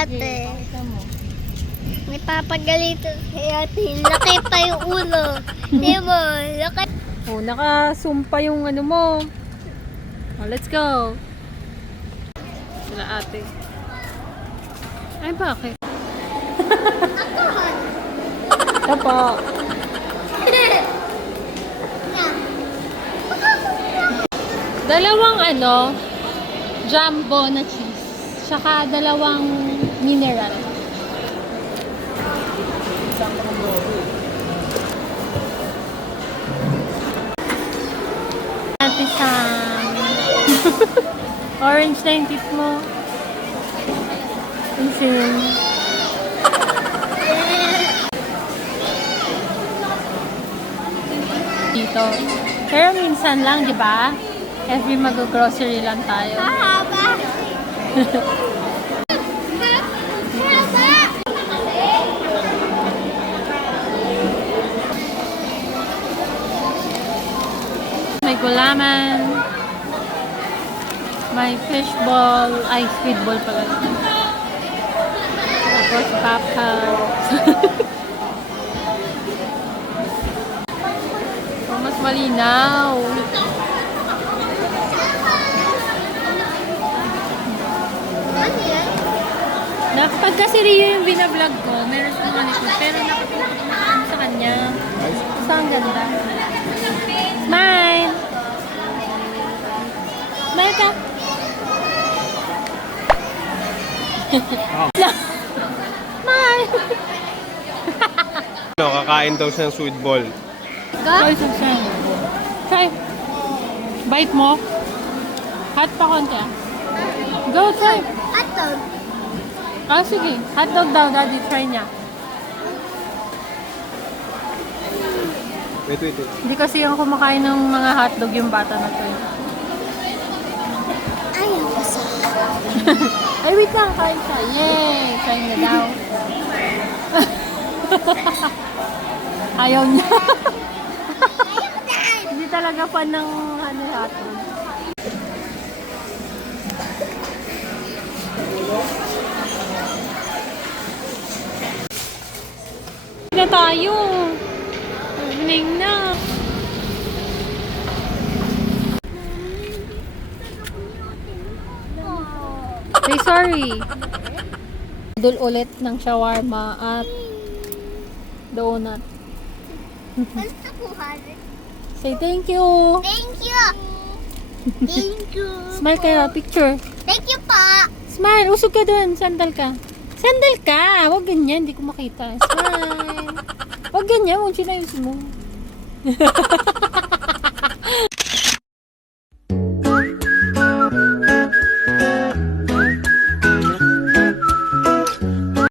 ate. Pakita mo. May papagalito si ate. Laki pa yung ulo. Di mo, laki. Oh, nakasumpa yung ano mo. Oh, let's go. Sila ate. Ay, bakit? Ito po. Dalawang ano, jumbo na cheese. Tsaka dalawang mineral. Ate Sam. Orange na yung tip mo. Pansin. Dito. Pero minsan lang, di ba? Every mag-grocery lang tayo. Mahaba. May gulaman. May fish ball. Ay, squid ball pala. Tapos papas. Oh, mas malinaw. Ano yan? Pag kasi Rio yung binablog ko, meron siyang ganito. Pero nakatutok naman sa kanya. So, ang ganda. Smile! Smile ka! Smile! Kakain daw siya ng sweet ball. Try some sand. Try. Bite mo. Hot pa konti ah. Go, try. Atog. Ah, sige. Hotdog daw, daddy. Try niya. Wait. Hindi kasi yung kumakain ng mga hotdog yung bata na to. Ayaw ko sa. Ay, wait lang. Kain siya. Yay! Kain na daw. Ayaw niya. Hindi talaga fan ng ano, hotdog. Na tayo. Evening na. Say sorry. Dul ulit ng shawarma at donut. Ano nakuha rin? Say thank you. Thank you. Thank you. Smile kayo. Picture. Thank you pa. Smile. Usog ka dun. Sandal ka. Sandal ka. Huwag ganyan. Hindi ko makita. Smile. Huwag ganyan. Huwag sinayos mo.